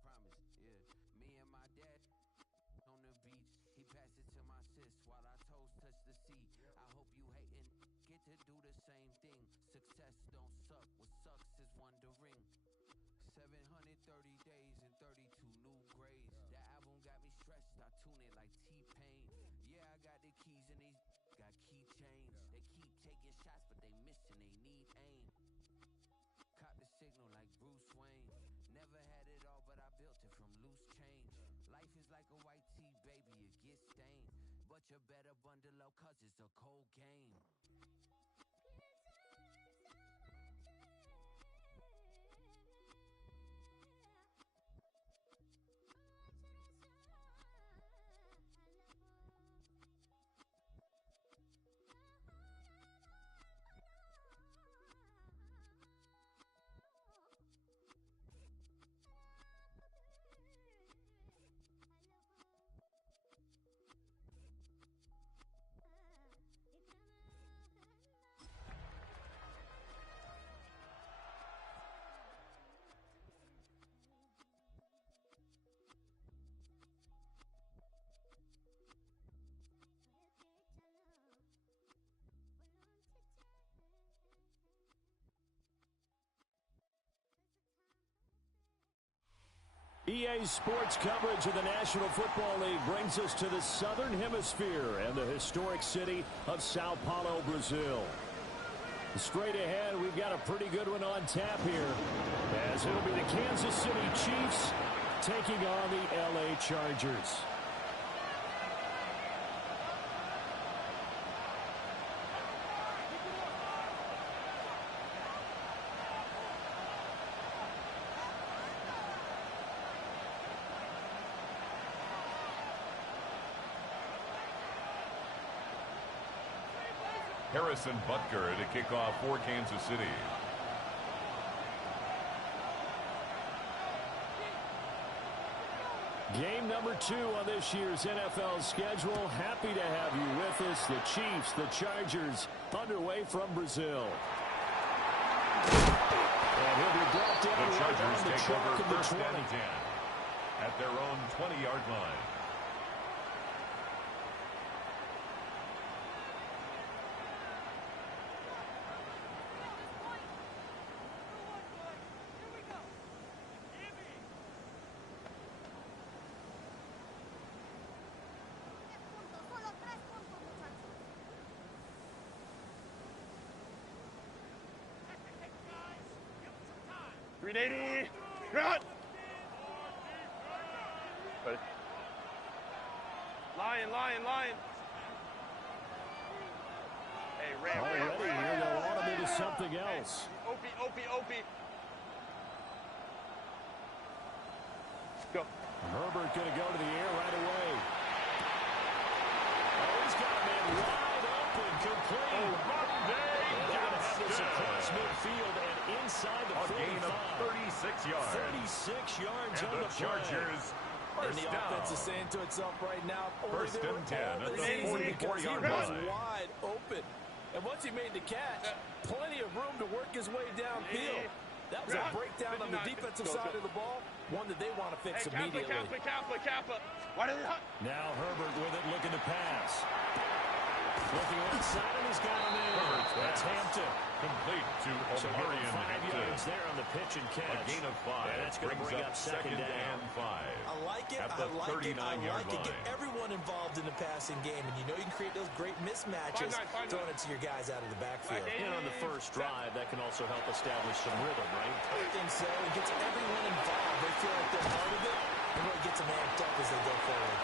promise, yeah. Me and my dad on the beach. He passed it to my sis while our toes touch the sea. I hope you hating get to do the same thing. Success don't suck. What sucks is wondering. 730 days and 32 new grades. That album got me stressed. I tune it like T-Pain. Yeah, I got the keys and these got keychains. They keep taking shots, but they missing. They need aim. Caught the signal like Bruce Wayne. Never had it all, but I built it from loose change. Life is like a white tee, baby, it gets stained. But you better bundle up, cause it's a cold game. EA Sports coverage of the National Football League brings us to the Southern Hemisphere and the historic city of Sao Paulo, Brazil. Straight ahead, we've got a pretty good one on tap here, as it'll be the Kansas City Chiefs taking on the LA Chargers. Harrison Butker to kick off for Kansas City. Game number 2 on this year's NFL schedule. Happy to have you with us. The Chiefs, the Chargers, underway from Brazil. And he'll be brought down the Chargers right take over first and 10 at their own 20-yard line. Run! Lion. Hey, Ram. Here they'll automate to something else. Opie. Go. Herbert going to go to the air right away. Oh, he's got a man wide open, complete. They're going to have this across midfield and inside the 45. A gain of 36 yards. 36 yards and on the Chargers and the offense is saying to itself right now, first and 10 at the 44-yard line. Wide open. And once he made the catch, plenty of room to work his way downfield. That was a breakdown on the defensive side of the ball, one that they want to fix immediately. Kappa. Now Herbert with it, looking to pass. Looking inside, and he's got him in. That's Hampton. Complete to Omarion. 5 yards there on the pitch and catch. A gain of 5. And that's going to bring up second down. And 5. I like it. At the 39-yard line. Get everyone involved in the passing game, and you know you can create those great mismatches throwing it to your guys out of the backfield. And on the first drive, that can also help establish some rhythm, right? I think so. It gets everyone involved. They feel like they're part of it, and really gets them amped up as they go forward.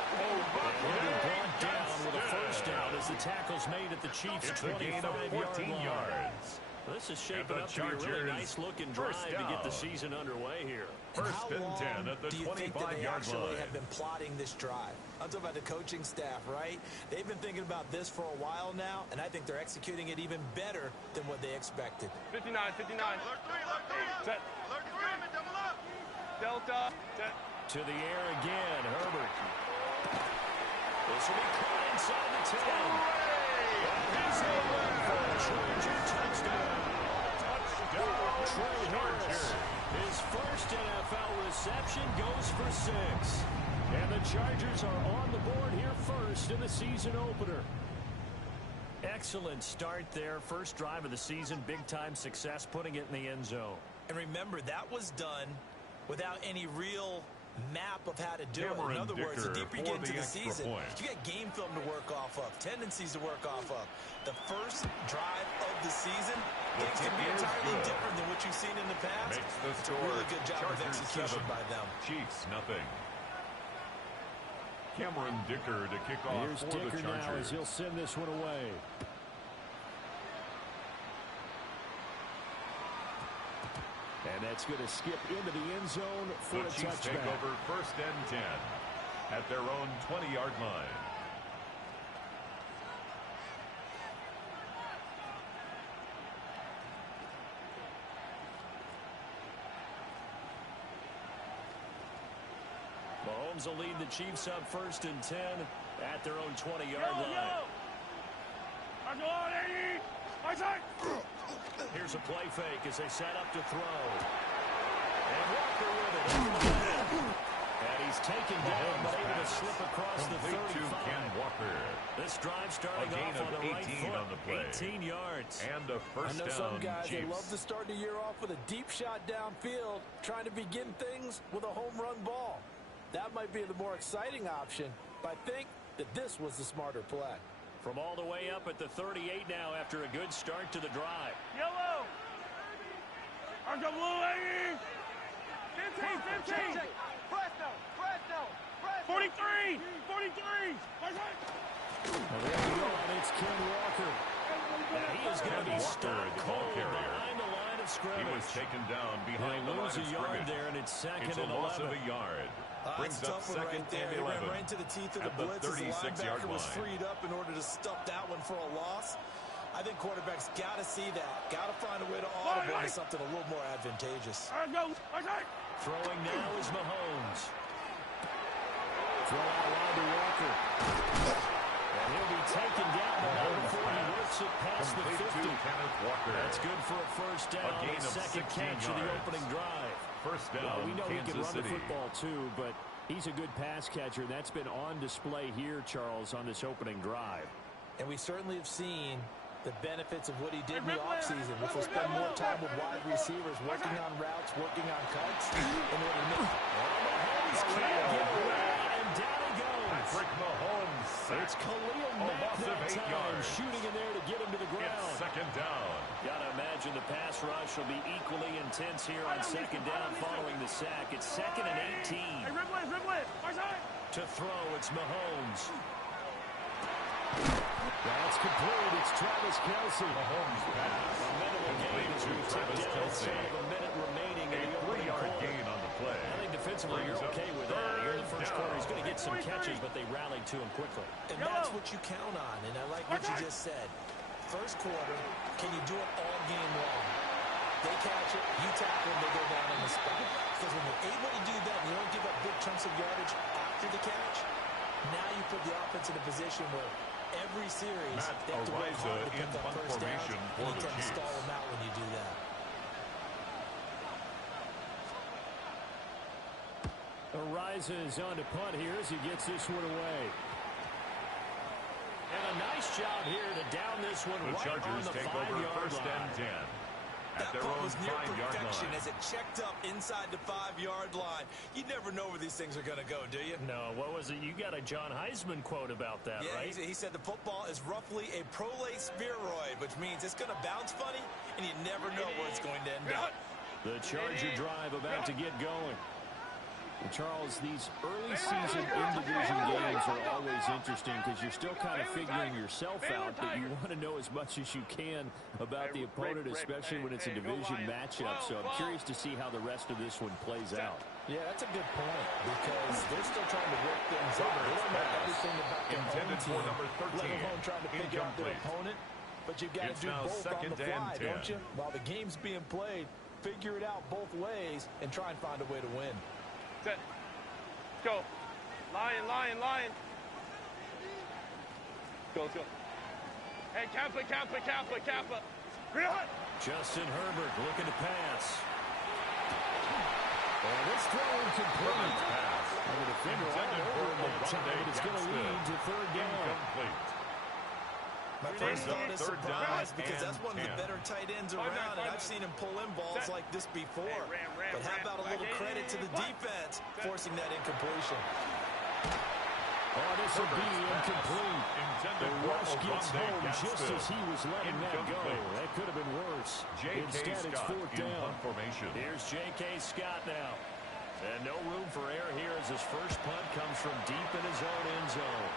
Brought down with a first down as the tackle's made at the Chiefs' 25-yard yards. Well, this is shaping up to be a really nice-looking drive to get the season underway here. First and 10 at the 25-yard line. Have been plotting this drive. I'm talking about the coaching staff, right? They've been thinking about this for a while now, and I think they're executing it even better than what they expected. 59. Set. Delta. Set. To the air again, Herbert. This will be caught inside the 10. He's in for a Charger touchdown. Trey Harris, his first first NFL reception goes for 6. And the Chargers are on the board here first in the season opener. Excellent start there. First drive of the season. Big-time success putting it in the end zone. And remember, that was done without any real map of how to do it. In other words, the deeper you get into the season, you got game film to work off of, tendencies to work off of. The first drive of the season, things can be entirely different than what you've seen in the past. It's a really good job of execution by them. Chiefs, nothing. Cameron Dicker to kick off Here's for Dicker the Chargers. now as he'll send this one away. And that's going to skip into the end zone for the a Chiefs touchback. take over first and 10 at their own 20-yard line. Mahomes will lead the Chiefs up first and 10 at their own 20-yard line. Here's a play fake as they set up to throw. And Walker with it. And he's taken down, but able to slip across the 35. Ken Walker. This drive starting off on the right foot. On the play. 18 yards. And a first down, I know some guys, Chiefs. they love to start the year off with a deep shot downfield, trying to begin things with a home run ball. That might be the more exciting option, but I think that this was the smarter play. From all the way up at the 38 now after a good start to the drive. Yellow. Arca blue, 15. Presto. 43. Well, there you go, and it's Ken Walker. And he is going to be stopped cold behind the line of scrimmage. He was taken down behind the line of lose a yard scrimmage. there, and it's second It's a and loss 11. of a yard. Brings That's a up tough one second right there. and He 11. ran right into the teeth of the At the blitz as the 36-yard linebacker was line. freed up in order to stop that one for a loss. I think quarterbacks got to see that. Got to find a way to audible into something a little more advantageous. Throwing now is Mahomes. Throw out wide to Walker. And he'll be taken down before he works it past the 50. That's good for a first down. A gain of second 16 catch of the yards. opening drive. First down, Well, we know Kansas he can run City. the football too, but he's a good pass catcher. That's been on display here, Charles, on this opening drive. And we certainly have seen the benefits of what he did in the offseason, which will spend more time with wide receivers, working on routes, working on cuts, in order to make... Mahomes can't get away, and down he goes. Patrick Mahomes. It's Khalil Mack loss of that 8 time, yards. shooting in there to get him to the ground. It's second down. Gotta imagine the pass rush will be equally intense here on second down following the sack. It's second and 18. To throw, it's Mahomes. That's complete. It's Travis Kelce. Mahomes pass. A minimal gain as we to tick Travis down Kelce. inside of a minute remaining in A the opening 3-yard quarter. gain on the play. I think defensively Brings you're up okay with that. Here in the first third quarter, he's going to down. get some catches, but they rallied to him quickly. And that's what you count on, and I like what you just said. First quarter, can you do it all game long? They catch it, you tackle them, they go down on the spot. Because when you're able to do that, and you don't give up big chunks of yardage after the catch, now you put the offense in a position where every series they have to work hard to pick up first downs, and you tend to stall them out when you do that. Arises on to punt here as he gets this one away. And a nice job here to down this one The right on Chargers the take over 5-yard first line. and 10 at That their punt own was near 5-yard perfection line. as it checked up inside the 5-yard line. You never know where these things are going to go, do you? No, what was it? You got a John Heisman quote about that, Yeah, right? he said the football is roughly a prolate spheroid, which means it's going to bounce funny, and you never know where it's going to end up. The Charger drive about to get going. And Charles, these early season in-division games are always interesting because you're still kind of figuring yourself out, but you want to know as much as you can about the opponent, especially when it's a division matchup. So I'm curious to see how the rest of this one plays out. Yeah, that's a good point because they're still trying to work things out. They don't know everything about their own Intended for team, number 13. let alone trying to figure out their Incomplete. opponent. But you've got to It's do now both on second the and fly, 10. don't you? While the game's being played, figure it out both ways and try and find a way to win. Set. Go. Lion. Go. Hey, Kappa. Justin Herbert looking to pass. And this throw incomplete. Pass. And the defender all over him that time. It's going to lead to third down. Incomplete. My first thought is Third down surprise because that's and one of the 10. better tight ends around, and I've seen him pull in balls like this before. But how about a little credit to the defense forcing that incompletion? Oh, this will be incomplete. The rush gets home just as he was letting that go. That could have been worse. Instead, it's fourth down. Formation. Here's J.K. Scott now. And no room for error here as his first punt comes from deep in his own end zone.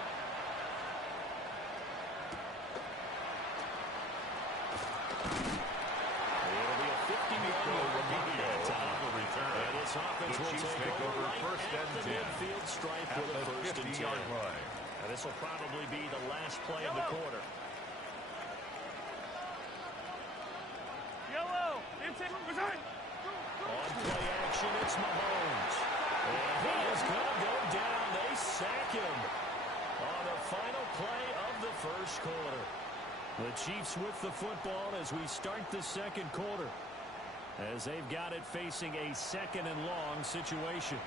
It'll be a 51-yard gain that time. And this offense will take over right first at and the 10. midfield stripe At with a the first and 10. 50-yard line. Now this will probably be the last play of the quarter. Yellow. It's it. On play action, it's Mahomes. And he is going to go down. They sack him on the final play of the first quarter. The Chiefs with the football as we start the second quarter, as they've got it facing a second and long situation.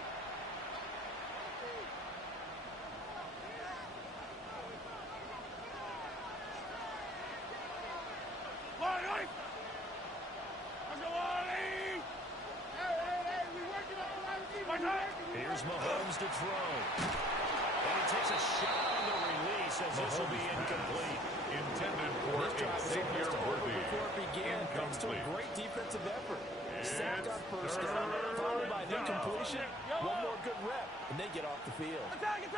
Here's Mahomes to throw. And he takes a shot on the release as this will be incomplete. Intended for Xavier Worthy. Before it began, thanks to a great defensive effort. Sacked on first down, followed by an incompletion. One more good rep, and they get off the field. Attack!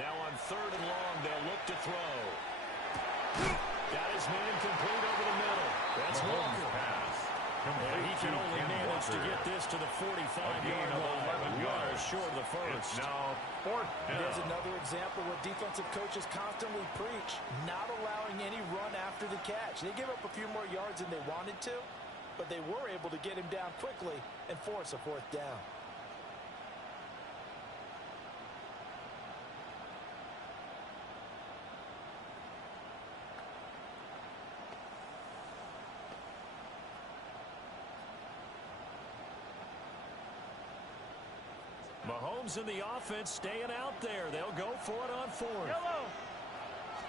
Now on third and long, they'll look to throw. Got his man complete over the middle. That's Walker. Pass. And he can only manage to get this to the 45-yard line. Well short of the first. It's now fourth down. There's another example where defensive coaches constantly preach, not allowing any run after the catch. They gave up a few more yards than they wanted to, but they were able to get him down quickly and force a fourth down. Mahomes and the offense staying out there. They'll go for it on fourth.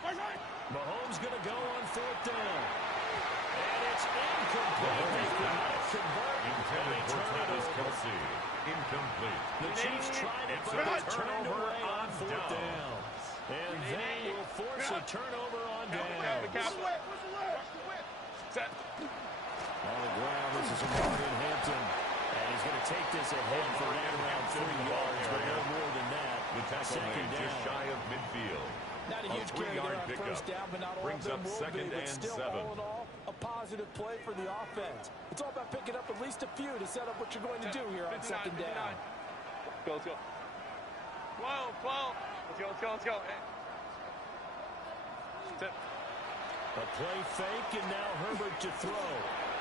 Mahomes going to go on fourth down. And it's incomplete. They cannot convert. Intended for Travis Kelce. Incomplete. The Chiefs tried it, but they turned away on fourth down. And they will force a turnover on down. Set. On the ground, this is Marion Hampton. And he's going to take this ahead for right around 3 yards, but no more than that. The tackle made just shy of midfield. Not a huge carry there on first down, but not all of them will be. But still, all in all, a positive play for the offense. It's all about picking up at least a few to set up what you're going to do here on second down. Let's go. 12. Let's go. Set. A play fake, and now Herbert to throw.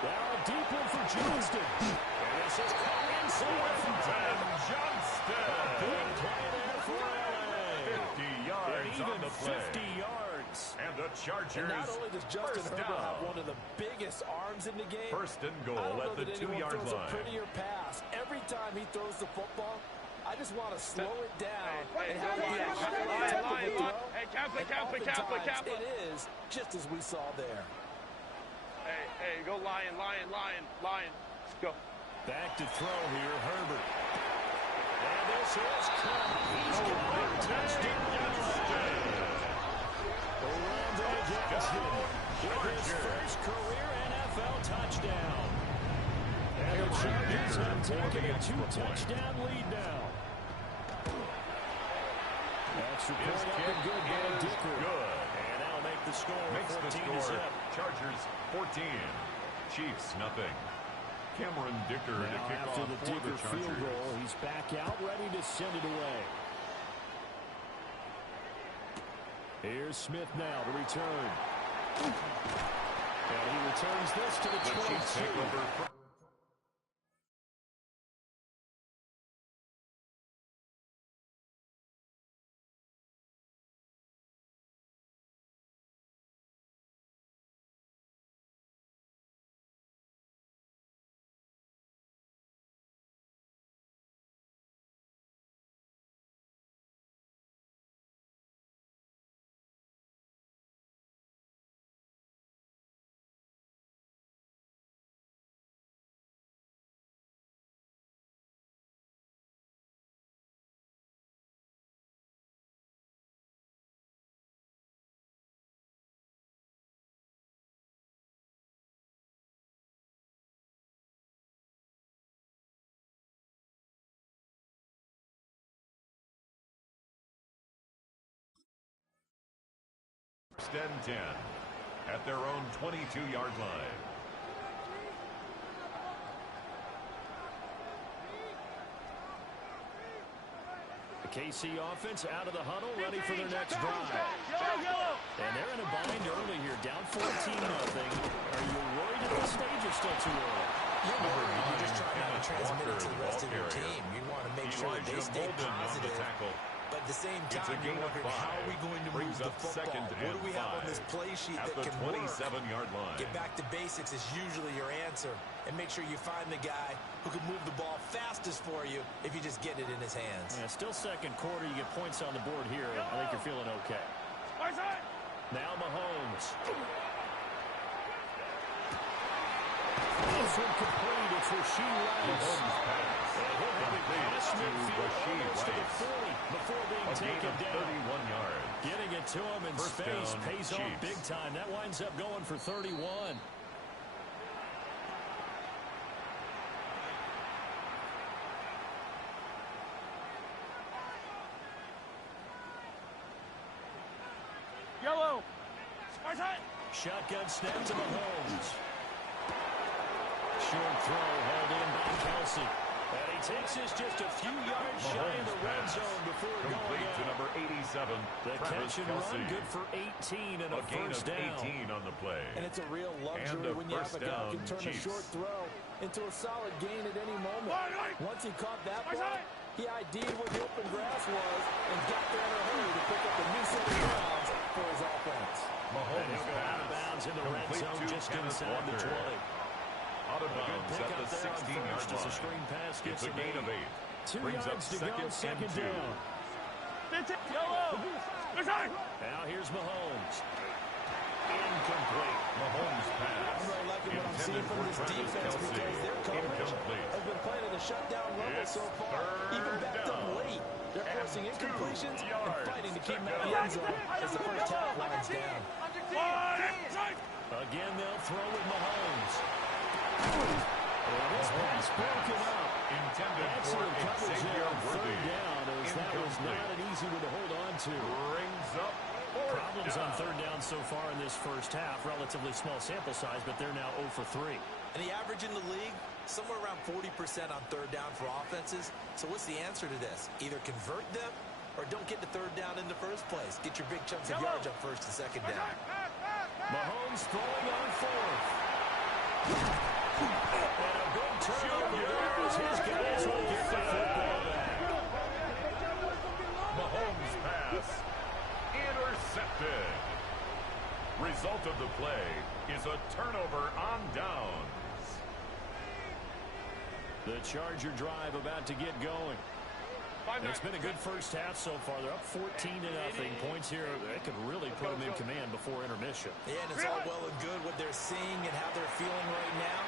Now a deep one for Johnston. And this is caught inside from Johnston. A big play there for LA. 50 yards on the play. 50 yards. And the Chargers. And not only does Justin first Herbert down. have one of the biggest arms in the game, First and I goal don't know at the that anyone 2-yard throws line. a prettier pass. Every time he throws the football, I just want to slow it down and have it be a highly technical throw. Hey, And Kaplan. oftentimes it is just as we saw there. Hey, go Lion. Go. Back to throw here, Herbert. And this is caught. He's got a touchdown. Orlando Johnson with his first career NFL touchdown. And the Chargers have taken a 2-touchdown lead now. Extra point up and good by Dicker. And that'll make the score 14-0. Chargers 14. Chiefs nothing. Cameron Dicker to kick After off the for Dicker the Chargers. field goal, he's back out, ready to send it away. Here's Smith now to return. And he returns this to the 22. Chiefs take over First and 10 at their own 22-yard line. The KC offense out of the huddle, ready for their next drive. And they're in a bind early here, down 14-0. Are you worried at this stage or still too early? You're worried. You're just trying to transmit it to the rest of your team. You want to make sure they stay positive. But at the same time, you're wondering, how are we going to move the football? What do we have on this play sheet that can work? 27-yard line. Get back to basics is usually your answer. And make sure you find the guy who can move the ball fastest for you if you just get it in his hands. Yeah, still second quarter. You get points on the board here. I think you're feeling okay. Now Mahomes. This one complete. It's Rasheed Rice. And he'll have it past midfield almost to the 40 before being taken down. 31 yards. Getting it to him in space pays off big time. That winds up going for 31. Yellow. Shotgun snap to Mahomes. Short throw held in by Kelsey. And he takes this just a few yards shy of the red zone before going to out. number 87. The catch and run good for 18 and a first down. 18 on the play. And it's a real luxury when you have a guy who can turn a short throw into a solid gain at any moment. Once he caught that ball, he ID'd where the open grass was and got there in a hurry to pick up a new set of downs for his offense. And he'll go out of bounds in the red zone just inside the 20. Out of bounds at the 16-yard line. A screen pass gets it's a gain of 8. 2 Brings yards up to go, second down. Now here's Mahomes. Incomplete. Mahomes pass. I'm really liking what I'm seeing from this defense because their coverage has been playing at a shutdown level so far. Even backed up late. They're forcing incompletions and fighting to keep them out of the end zone as the first half winds down. Again, they'll throw with Mahomes. This pass broken up. Excellent coverage there on third down, as that was not an easy one to hold on to. Brings up problems on third down so far in this first half. Relatively small sample size, but they're now 0 for 3. And the average in the league, somewhere around 40% on third down for offenses. So what's the answer to this? Either convert them or don't get to third down in the first place. Get your big chunks of yards on first and second down. Mahomes throwing on fourth. And a big turnover there as his guys will get the football back. Mahomes pass intercepted. Result of the play is a turnover on downs. The Charger drive about to get going. It's been a good first half so far. They're up 14-0. Points here, they could really put them in command before intermission. Yeah, and it's all well and good what they're seeing and how they're feeling right now.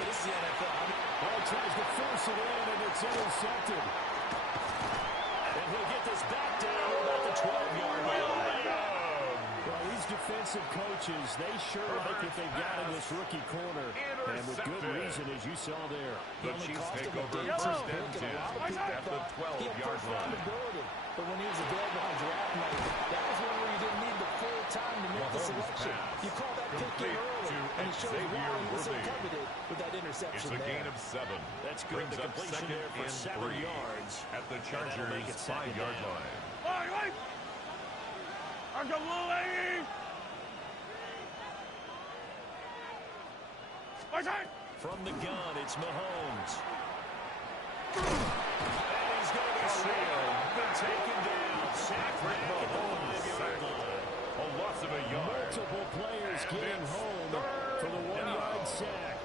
But this is the NFL. Ball tries to force it in, and it's intercepted. And he'll get this back down about the 12-yard line. Well, these defensive coaches, they sure like what they've got in this rookie corner. And with good reason, as you saw there. The Chiefs take over first and 10 at the 12-yard line. But when he was available on draft night, that was one where you didn't need the full time to make the selection. You call that pick in early, and it shows why he was so coveted with that interception there. It's a gain of 7. That's good. The completion there for 7 yards. At the Chargers' 5-yard line. From the gun, it's Mahomes. And he's going to be sacked. Been taken down. Sacked back at the 5-yard line. A loss of a yard. Multiple players getting home for the 1-yard sack.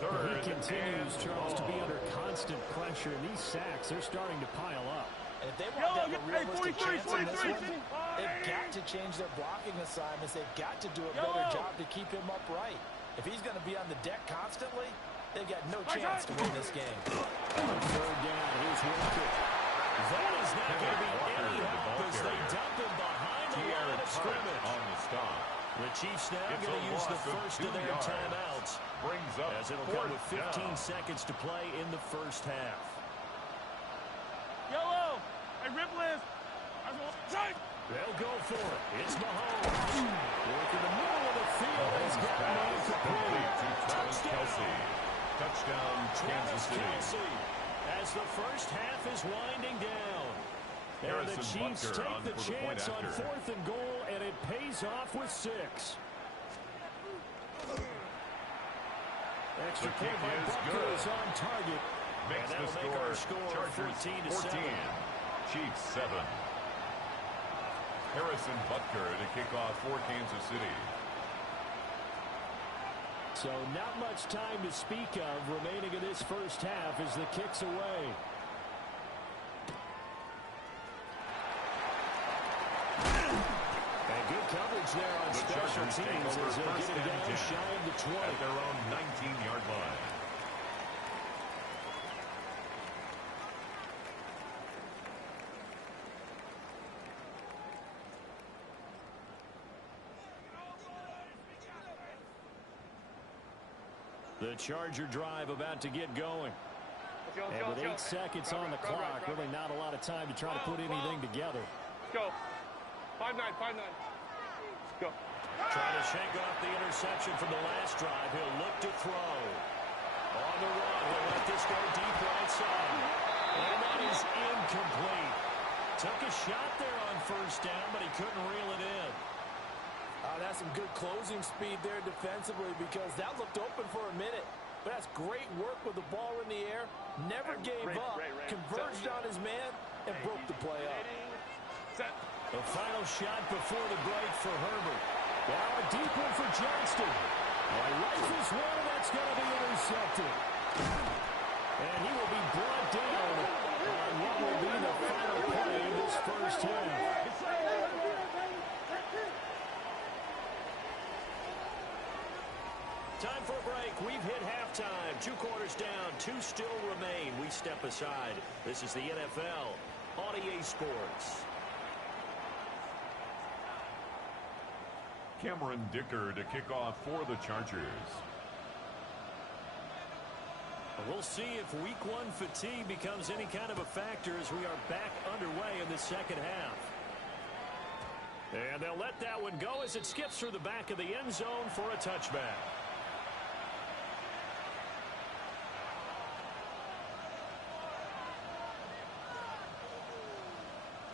He continues, Charles, to be under constant pressure. And these sacks, they're starting to pile up. And if they want to have a realistic chance in this one, they've got to change their blocking assignments. They've got to do a better job to keep him upright. If he's going to be on the deck constantly, they've got no chance to win this game. Third down, here's Walker. That is not going to be any help as they dump him behind the line of scrimmage. On the stop. The Chiefs now going to use the first of their timeouts. Brings up as it'll come with 15 seconds to play in the first half. Yellow! Hey, Ripley! They'll go for it. It's Mahomes. in the middle of the field. He's got it complete to Travis Kelce. Touchdown, Kansas City. Kelce, as the first half is winding down. And the Chiefs take the chance on 4th and goal, and it pays off with 6. Extra point by Butker is on target. Makes and the make our score Chargers 14-7. Chiefs 7. Harrison Butker to kick off for Kansas City. So not much time to speak of remaining in this first half as the kick's away. And good coverage there on special teams as they'll get it down shy of the 20. At their own 19-yard line. The Charger drive about to get going. And with 8 seconds on the clock, really not a lot of time to try to put anything together. Let's go. 5-9, 5-9. Let's go. Trying to shake off the interception from the last drive. He'll look to throw. On the run, he'll let this go deep right side. And that is incomplete. Took a shot there on first down, but he couldn't reel it in. That's some good closing speed there defensively because that looked open for a minute. But that's great work with the ball in the air. Never gave up. Converged on his man and broke the play up. Set. The final shot before the break for Herbert. Now a deep one for Johnston. Rifles one, and that's going to be intercepted. And he will be brought down on what will be the final play of this first half. Time for a break. We've hit halftime. 2 quarters down. 2 still remain. We step aside. This is the NFL on EA Sports. Cameron Dicker to kick off for the Chargers. We'll see if week 1 fatigue becomes any kind of a factor as we are back underway in the second half. And they'll let that one go as it skips through the back of the end zone for a touchback.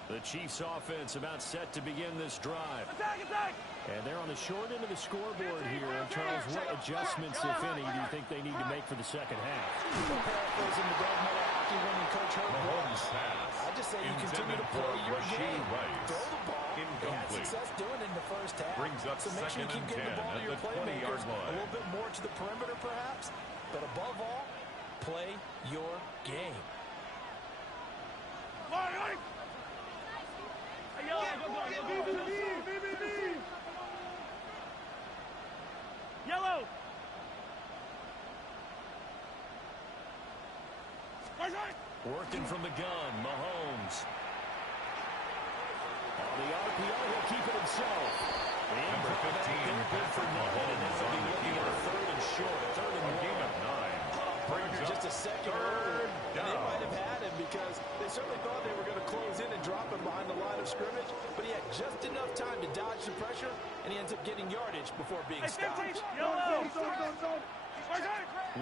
The Chiefs offense about set to begin this drive. Attack, attack! And they're on the short end of the scoreboard here. And Charles, what adjustments, if any, do you think they need to make for the second half? Paraphrasing the dogma of hockey when Coach Herbert. Mahomes pass. I just say you continue to play your game. Rice. Throw the ball. They had Incomplete. success doing it in the first half. Brings up so make sure you keep getting the ball to your playmakers. A little bit more to the perimeter, perhaps. But above all, play your game. Yellow! Working from the gun, Mahomes. On the RPO, he'll keep it himself. Number 15, Patrick Mahomes on the keeper. 3rd and short, 3rd and 1. Game of 9. Brings up Just a second earlier, and they might have had him because they certainly thought they were going to close in and drop him behind the line of scrimmage, but he had just enough time to dodge the pressure, and he ends up getting yardage before being stopped.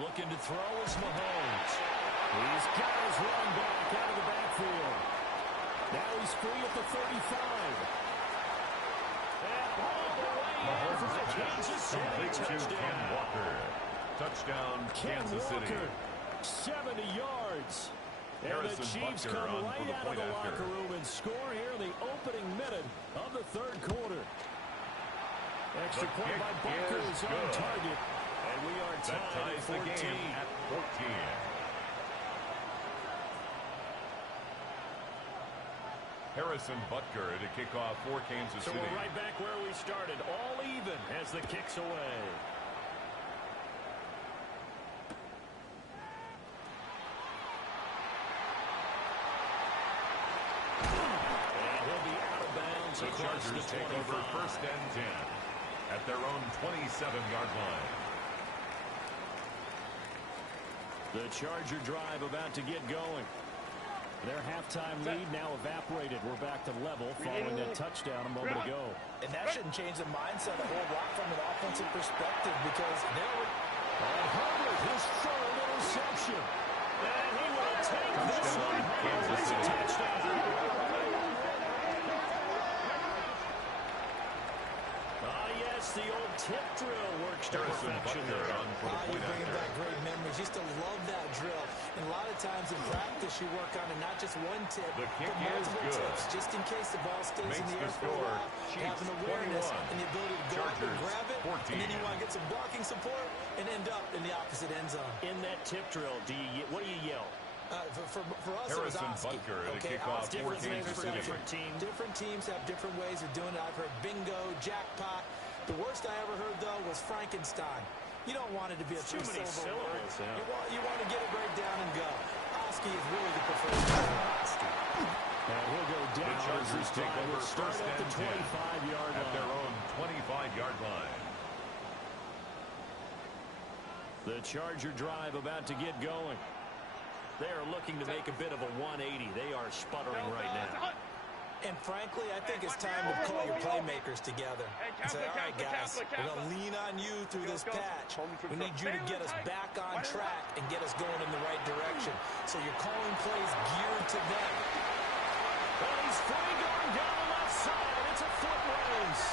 Looking to throw is Mahomes. He's got his running back out of the backfield. Now he's free at the 35. And all the way in for the Kansas City touchdown. Walker. Touchdown, Kansas City. 70 yards. And Harrison the Chiefs Butker come on right for the out of point the after. locker room and score here in the opening minute of the 3rd quarter. Extra The point by kick Butker is is on good. target. And we are That tied at ties the 14. game at 14. Harrison Butker to kick off for Kansas So City. we're right back where we started, all even as the kick's away. And he'll be out of bounds The across the Chargers take 25. over 1st and 10 at their own 27-yard line. The Charger drive about to get going. Their halftime lead now evaporated. We're back to level following that touchdown a moment ago. And that shouldn't change the mindset a whole lot from an offensive perspective because they're... Herbert, his third interception. And he will take this one home. It's a touchdown. The old tip drill works to perfection there. You're bringing back great memories. Used to love that drill. And a lot of times in practice, you work on it, not just one tip, but multiple tips, just in case the ball stays in the air for a while. Having awareness and the ability to go up and grab it, and then you want to get some blocking support and end up in the opposite end zone. In that tip drill, what do you yell? For us, Harrison it was Oski. Butker to Okay, kick off different team. Different teams have different ways of doing it. I've heard bingo, jackpot. The worst I ever heard, though, was Frankenstein. You don't want it to be a too many syllables. Yeah. You want to get it right down and go. Oski is really the preferred Oski. And he'll go down. The Chargers take over first at the and 25-yard line. At their own 25-yard line. The Charger drive about to get going. They are looking to make a bit of a 180. They are sputtering right now. And frankly, I think it's time to call your playmakers together and say, all right, guys, we're going to lean on you through this patch. We need you to get us back on track and get us going in the right direction. So you're calling plays geared to them. And he's free going down the left side. It's a foot race.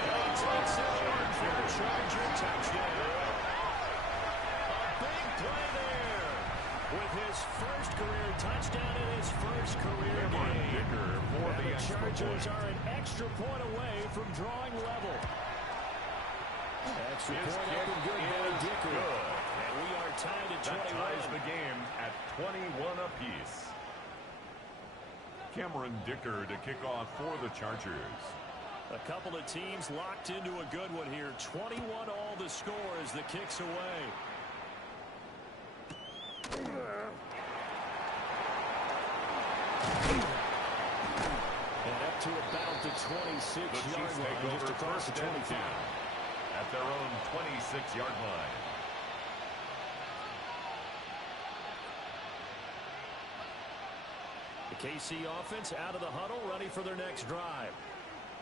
And he takes it over for the Charger touchdown. A big play there with his first career touchdown in his first career game. The Chargers are an extra point away from drawing level. Extra point up and good by Dicker. And we are tied at 21. That ties the game at 21 apiece. Cameron Dicker to kick off for the Chargers. A couple of teams locked into a good one here. 21 all the score as the kick's away. To about the 26-yard line, just across the 25. At their own 26-yard line. The KC offense out of the huddle, ready for their next drive.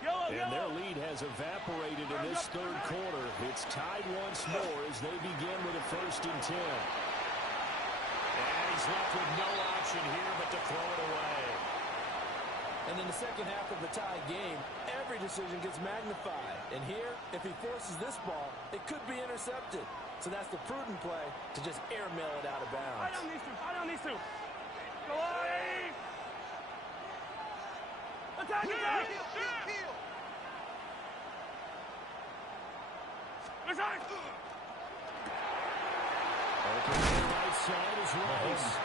And their lead has evaporated in this third quarter. It's tied once more as they begin with a 1st and 10. And he's left with no option here but to throw it away. And in the second half of a tie game, every decision gets magnified. And here, if he forces this ball, it could be intercepted. So that's the prudent play to just airmail it out of bounds. I don't need to. Go on! Attack! Open to the right side is Rice.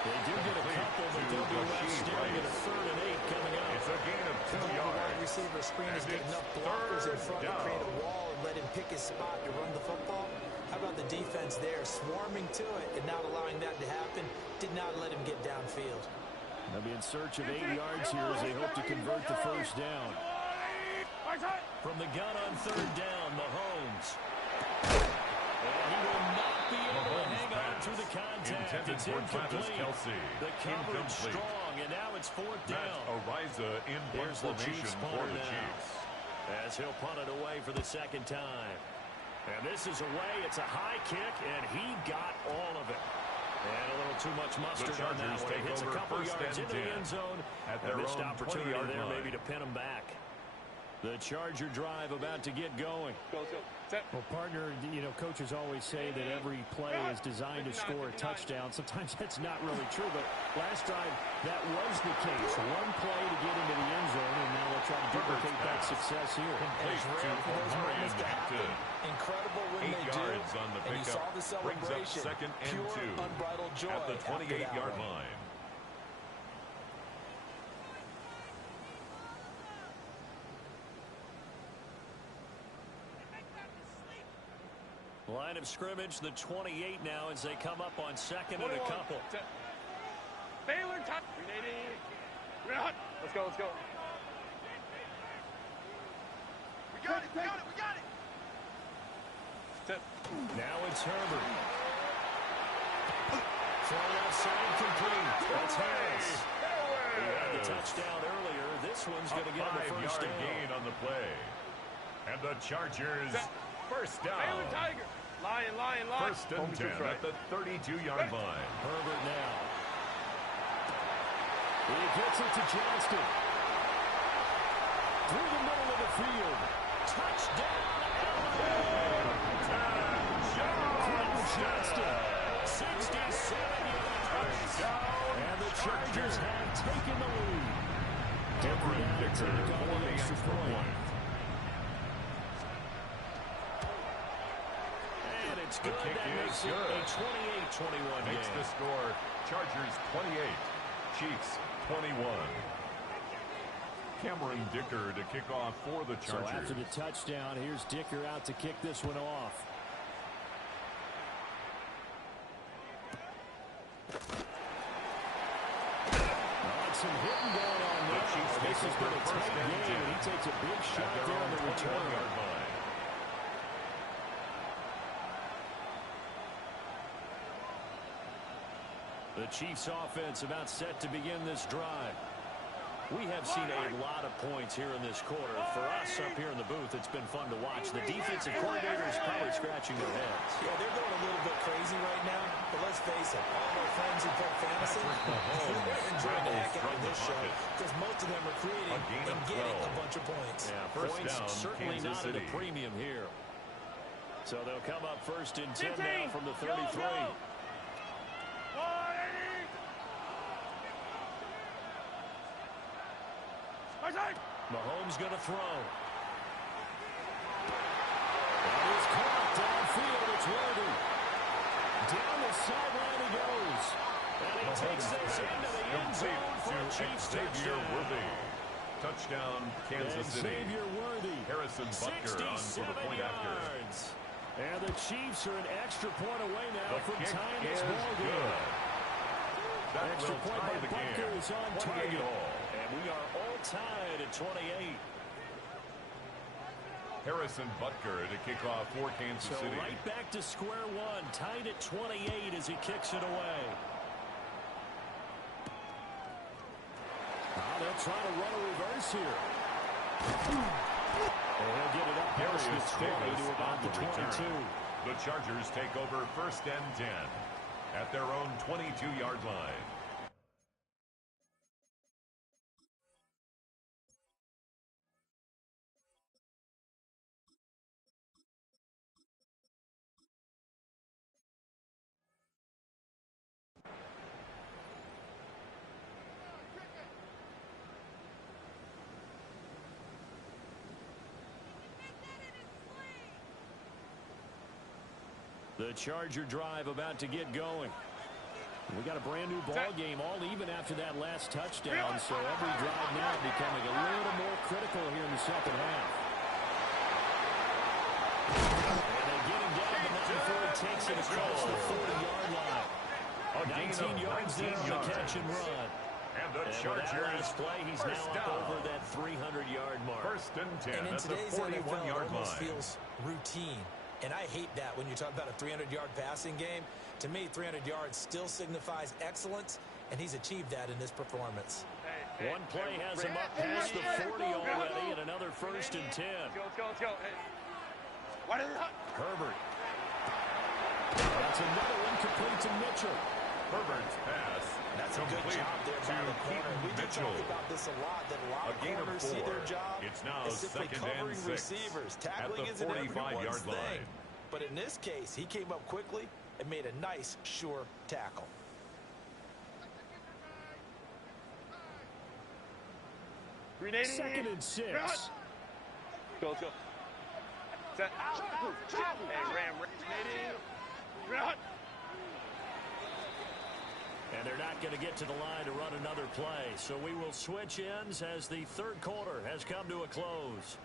They do get a couple, but they'll be left staring at a 3rd and 8 coming up. It's a gain of 2 yards. The wide receiver screen is getting enough blockers in front to create a wall and let him pick his spot to run the football. How about the defense there, swarming to it and not allowing that to happen? Did not let him get downfield. They'll be in search of 8 yards here as they hope to convert the first down. From the gun on 3rd down, Mahomes. And he will not be able to hang on through the contact. It's incomplete. The coverage strong, and now it's 4th down. Ariza in Here's the formation Chiefs for the punter Chiefs. as he'll punt it away for the 2nd time. And this is away. It's a high kick, and he got all of it. And a little too much mustard on that one. It hits a couple yards into the end zone. At their missed own opportunity 20-yard there line. maybe to pin him back. The Charger drive about to get going. Go. Set. Well, partner, you know, coaches always say that every play is designed to score a touchdown. Sometimes that's not really true, but last drive, that was the case. One play to get into the end zone, and now they'll try to duplicate that success here. Complete to Omari and Hampton. Incredible when 8 they do. yards on the And you saw pickup. the Brings up celebration. 2nd and Pure, 2 unbridled joy at the 28-yard line. Line of scrimmage, the 28 now as they come up on 2nd and a couple. Baylor, top. Let's go. We got it. Now it's Herbert. Thrown outside, complete. That's Harris. He had the touchdown earlier. This one's going to get him a first down. Gain on the play. And the Chargers, first down. Tiger. Lion. First and 10 at the 32-yard line. Herbert now. He gets it to Johnston. Through the middle of the field. Touchdown, Johnston. 67 yards. And the Chargers have taken the lead. Cameron Dicker for the extra point. And it's good. The kick That is makes it good. a 28-21 Makes game. the score Chargers 28, Chiefs 21. Cameron Dicker to kick off for the Chargers. So after the touchdown, here's Dicker out to kick this one off. Some hitting going on there. This has been a tight game, and he takes a big shot there on the return. The Chiefs offense about set to begin this drive. We have seen a lot of points here in this quarter. For us up here in the booth, it's been fun to watch. The defensive coordinators probably scratching their heads. Yeah, they're going a little bit crazy right now, but let's face it, all our friends who play fantasy, they're enjoying the heck out of this show because most of them are creating and getting a bunch of points. Yeah, First points down, certainly Kansas not at a City. premium here. So they'll come up first and 10 now from the 33. Mahomes going to throw. That is caught downfield. It's Worthy. Down the sideline he goes. And he takes this into the end zone for a Chiefs touchdown. Worthy. Touchdown, Kansas City. Xavier Worthy. Harrison Butker on for the point after. And the Chiefs are an extra point away now The from kick tying this is ball game. good. That Extra will point tie by the Butker game. is on 28 target. all. And we are all tied at 28. Harrison Butker to kick off for Kansas So City. right back to square one, tied at 28 as he kicks it away. They'll try to run a reverse here. And he'll get it up past the 20 to about the 22. The Chargers take over first and 10 at their own 22-yard line. The Charger drive about to get going. We got a brand new ball game, all even after that last touchdown, so every drive now becoming a little more critical here in the second half. And they get him down, but not before he takes it across the 40-yard line. 19 yards there on the catch and run. And the And Chargers play, he's now up over that 300-yard mark. First and 10 And in at the today's NFL, it 41-yard almost line. feels routine. And I hate that when you talk about a 300-yard passing game. To me, 300 yards still signifies excellence, and he's achieved that in this performance. One play has him up past the 40 already, and another first and 10. Let's go. Herbert. That's another one complete to Mitchell. Herbert's pass. That's a good complete job there by to the corner. Keaton We do Mitchell. talk about this a lot, that a lot A of gain of corners see 4. their job It's now as simply second and covering 6 receivers. at Tackling the isn't everyone's 45-yard thing. line. But in this case, he came up quickly and made a nice, sure tackle. Second and 6. Let's go. Set. Hey, Ram. And they're not going to get to the line to run another play. So we will switch ends as the third quarter has come to a close.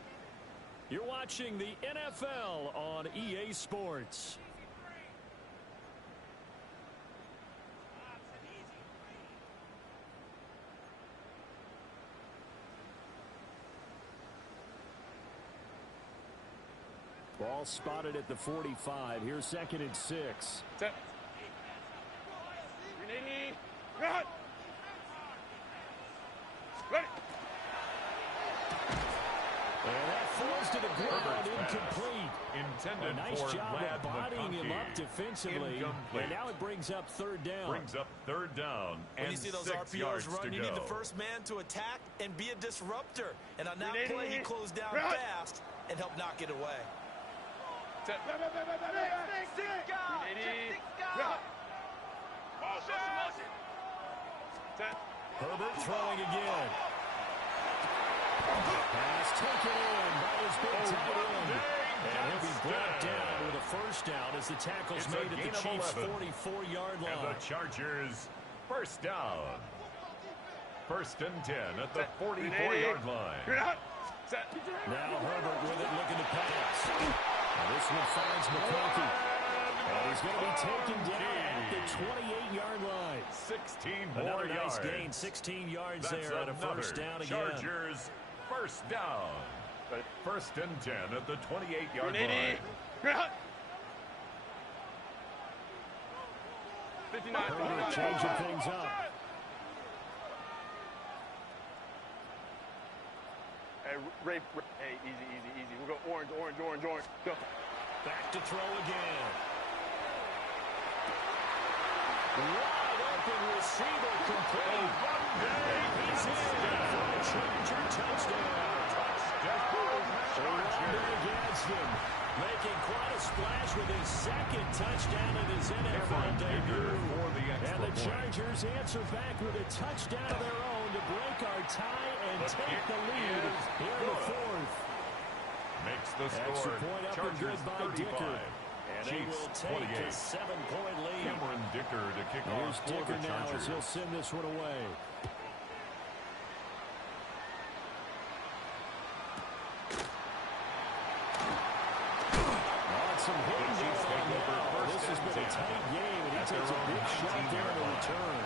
You're watching the NFL on EA Sports. Ball spotted at the 45. Here's second and 6. Set. 380. Run. Ready. And that falls to the ground, incomplete. Intended a nice for job Lad of bodying him McConkey. up defensively. Incomplete. And now it brings up third down. Brings up third down When and you see those 6 RPOs yards run, to you go. need the first man to attack and be a disruptor. And on that play, he closed down Run. fast and helped knock it away. Set. 6 guard. 380. 6 guard. Run. Motion. Set. Herbert throwing again. Pass taken in by his big tight end. And he'll be brought down with a first down as the tackle's It's a made at gain the of Chiefs' 11. 44-yard And line. the Chargers first down. First and 10 at the 44-yard line. Run. Set. Now Herbert with it, looking to pass. And this one finds McConkey. And he's going to be taken down at the 28-yard line. 16 more Another yards. nice gain, 16 yards That's there, and a another first down again. Chargers first down. First and 10 at the 28-yard 380. line. Run. 59. Herbert changing things up. Hey, Ray. Hey, easy. We'll go orange. Go. Back to throw again. Wide open receiver complete. He's in for a Charger touchdown. Running against him, making quite a splash with his second touchdown in his NFL debut. And the Chargers answer back with a touchdown of their own to break our tie and take the lead here in the fourth. Makes the Extra score. point up and Chargers good by 35. Dicker. And they Chiefs will take 28. a 7-point lead. Cameron Dicker to kick Here's off for Dicker the now as Chargers. he'll send this one away. Some hitting Chiefs going on take over now. first This has and been a 10 tight game, and he at takes their a own big shot there in 19-yard the line. return.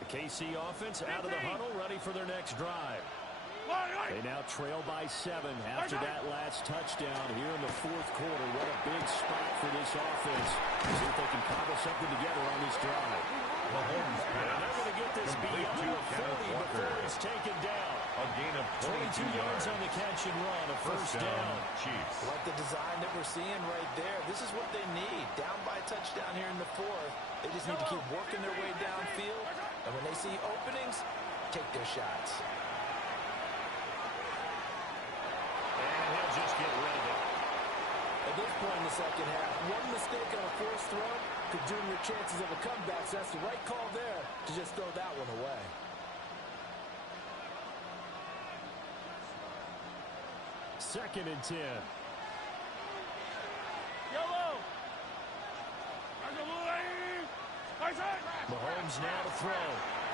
The KC offense out of the huddle, ready for their next drive. They now trail by 7 after that last touchdown here in the fourth quarter. What a big spot for this offense. See if they can cobble something together on this drive. Mahomes And they're going to get this Complete beyond to the Kenneth 40 Walker. before it's taken down. A gain of 22 yards on the catch and run, a first down. Chiefs. Like the design that we're seeing right there. This is what they need. Down by a touchdown here in the fourth. They just need to keep working their way downfield. And when they see openings, take their shots. And he'll just get rid of it. At this point in the second half, one mistake on a forced throw could doom your chances of a comeback. So that's the right call there to just throw that one away. Second and 10. Yellow. Mahomes now to throw.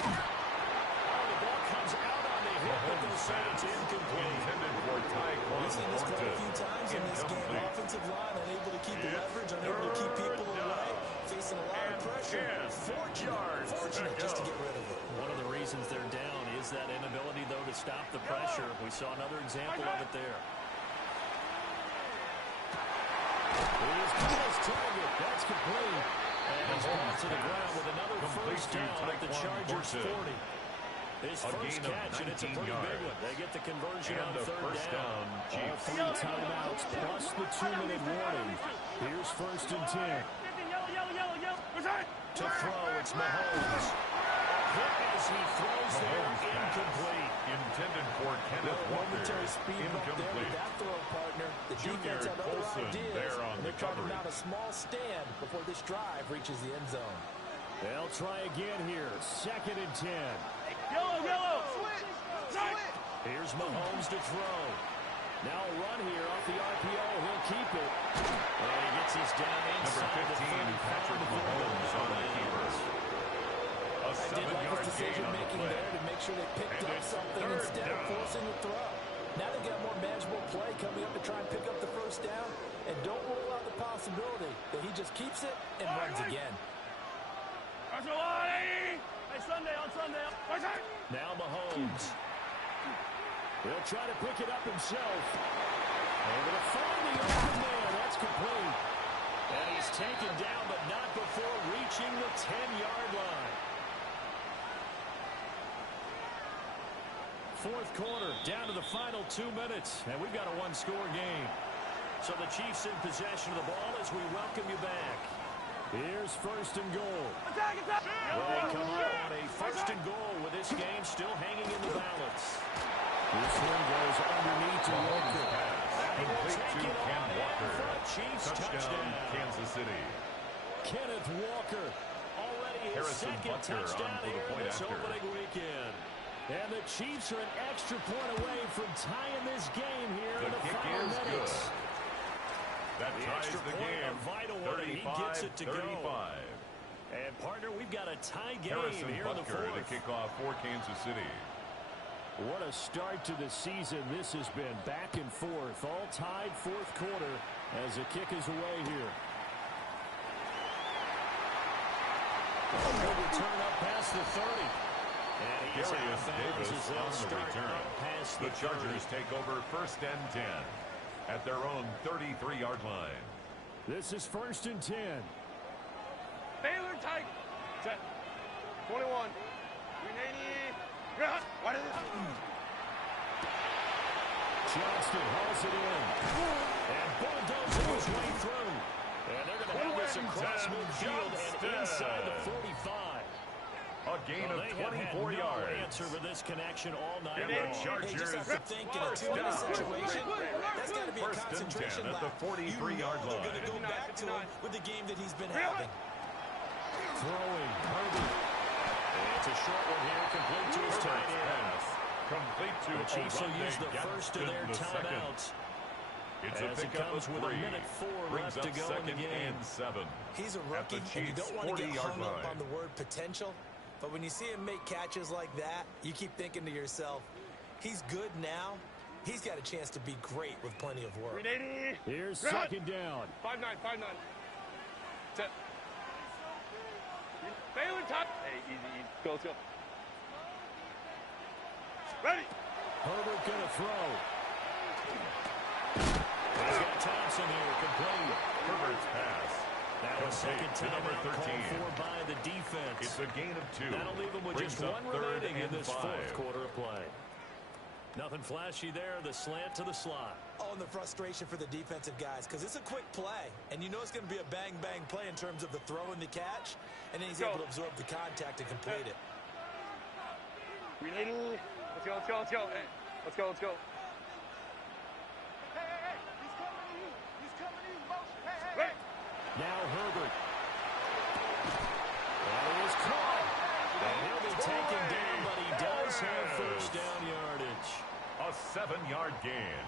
Oh, the ball comes out on the hip, but they'll say it's incomplete. Intended for Ty We've seen this quite a few times in this game. Incomplete. Offensive line unable to keep the leverage, unable to keep people away, facing a lot of pressure. Fortunate just to get rid of it. One of the reasons they're down is that inability, though, to stop the pressure. We saw another example of it there. He's got his target. That's complete. And he's brought to the ground with another first down at the Chargers 40. His first catch, and it's a pretty big one. They get the conversion on third down. All 3 timeouts plus the 2-minute warning. Here's first and 10. To throw, it's Mahomes. Hit as he throws there, incomplete. Intended for Kenneth Walker. Momentary speed bump there with Incomplete. that throw partner. The Junior defense had other Colson ideas, there on and the they're trying to coverage. mount a small stand before this drive reaches the end zone. They'll try again here. Second and 10. Yellow. Here's Mahomes to throw. Now a run here off the RPO. He'll keep it. And he gets this down Number inside 15, the 35. Patrick Mahomes on the keeper. A I did like 7-yard his gain decision on the making play. there to make sure they picked And up it's something third instead of down. forcing the throw. Now they've got more manageable play coming up to try and pick up the first down. And don't rule out the possibility that he just keeps it and runs again. Hey, Sunday, on Sunday. Now Mahomes. He'll try to pick it up himself. Able to find the open man. That's complete. And he's taken down, but not before reaching the 10-yard line. Fourth quarter, down to the final 2 minutes, and we've got a one-score game. So the Chiefs in possession of the ball as we welcome you back. Here's first and goal. Attack, attack! Well, they come up on a first and goal with this game still hanging in the balance. This one goes underneath to Walker. Complete to Ken Walker. Chiefs Touchdown, Kansas City. Kenneth Walker, already his Harrison second Butker touchdown on for the here point this after. opening weekend. And the Chiefs are an extra point away from tying this game here The in the kick final is minutes. good. That The ties extra the point, game. a vital one, and he gets it to 35-35. go. And, partner, we've got a tie game Harrison here in the Butker fourth. to kick off for Kansas City. What a start to the season this has been. Back and forth, all tied fourth quarter as the kick is away here. Good return up past the 30. And he's out of Darius bounds Davis as they'll on the start return. up past The 30. Chargers take over first and 10 at their own 33-yard line. This is first and 10. Baylor tight. Set. 21. 380. What is it? Johnston hauls it in. And bulldozing his way through. And they're going to have this across midfield and inside the 45. A gain of 24 no yards. answer for this connection all night And the long. Chargers They just have to think in a first two-minute down. situation. That's got to be a First and 10 concentration at the lap. 43-yard They're going line. to go back to him with the game that he's been having. Throwing, Herbert. It's a short one here, complete to his tight end. Pass. Complete to The Chiefs will Orlando use the first of Gaston their the second. timeouts. It's As a it pickup comes of with a 3. minute 4 Brings left up to go in the second game. and 7. He's a At the rookie, and you Chiefs' don't want to get 40-yard hung up line. on the word potential. But when you see him make catches like that, you keep thinking to yourself, he's good now. He's got a chance to be great with plenty of work. 380. Here's second down. 5-9, 5-9. Set. Baylor tight. Hey, easy, easy. Go, let's go. Ready. Herbert going to throw. He's got Thompson here, complete. Herbert's pass. Now a second to number timeout 13. called for by the defense. It's a gain of 2. That'll leave them with Brings just up one third remaining in and this 5. fourth quarter of play. Nothing flashy there. The slant to the slot. Oh, and the frustration for the defensive guys, because it's a quick play, and you know it's going to be a bang-bang play in terms of the throw and the catch, and then he's able to absorb the contact and complete it. 380. Let's go, let's go, let's go. Hey, let's go, let's go. Hey, he's coming to you. He's coming to you. Motion. Hey. Ready. Now Herbert. And he is caught. And he'll be taken down, but he does have first down yardage. A 7-yard gain.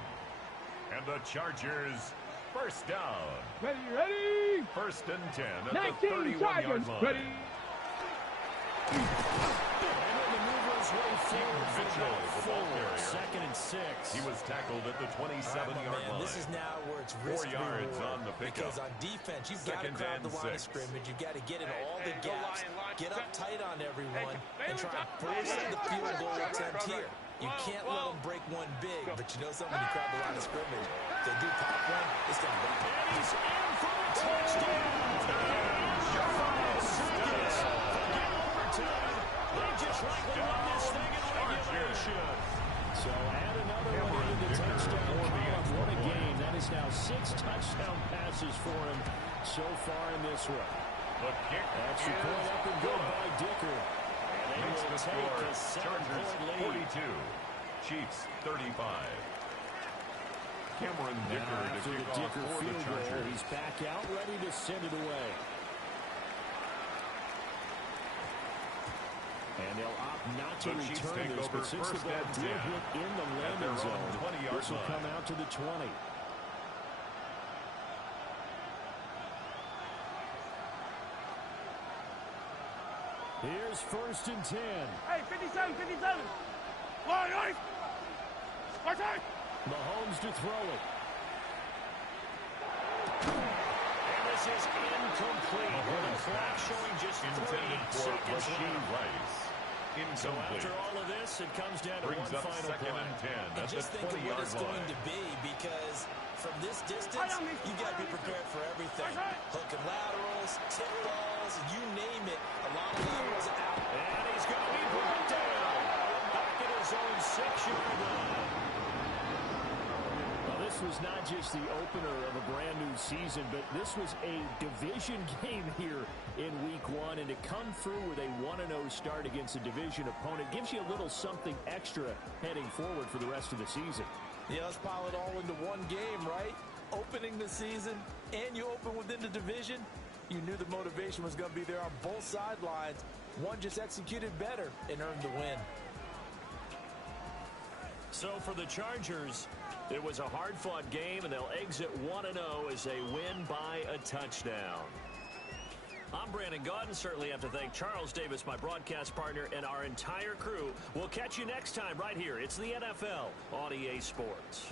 And the Chargers first down. Ready. First and 10 at 19 the 31-yard Tigers. line. Ready. And then the mover's way forward for Mitchell, about the ball 4. carrier. Second and 6. He was tackled at the 27-yard Man, line. this is now where it's 4 risk yards reward, on the pickup. because on defense, you've got to Second crowd and the line of 6. scrimmage. You've got to get in all the go gaps, line, get up tight on everyone, Hey, and try Baylor, to force the field goal attempt here. You Whoa, can't whoa. let them break one big, but you know something, when you crowd the line of scrimmage, if they do pop one, it's going to break it. And he's in for a touchdown. Here's your final seconds. Forget overtime. They just likely won this thing in regulation. So add another one into the touchdown column. What a game. That is now 6 touchdown passes for him so far in this one. The kick Extra is point up and good by Dicker. And they Makes will the take score. a Chargers 7-point lead. 42. Chiefs 35. Cameron Now Dicker to after the kick off Dicker for the field goal, Chargers. he's back out, ready to send it away. And they'll opt not to The Chiefs return take this, over but since the first ball and did 10 hit in the at their landing own zone, 20-yard this will line. come out to the 20. Here's first and 10. Hey, 57, 57. Line. Mahomes to throw it. And the is incomplete. With the clock showing just 3 seconds left. So after all of this, it comes down to one final second and 10 and just think of what it's going to be, because from this distance, you got to be prepared for everything. Hook and laterals, tip balls, you name it. A lot of laterals out. And he's going to be brought down back at his own 6-yard line. Well, this was not just the opener of a brand new season, but this was a division game here in week 1, and to come through with a 1-0 start against a division opponent gives you a little something extra heading forward for the rest of the season. Yeah, let's pile it all into one game, right? Opening the season, and you open within the division. You knew the motivation was going to be there on both sidelines. One just executed better and earned the win. So for the Chargers, it was a hard-fought game, and they'll exit 1-0 as they win by a touchdown. I'm Brandon Gaudin. Certainly have to thank Charles Davis, my broadcast partner, and our entire crew. We'll catch you next time right here. It's the NFL on EA Sports.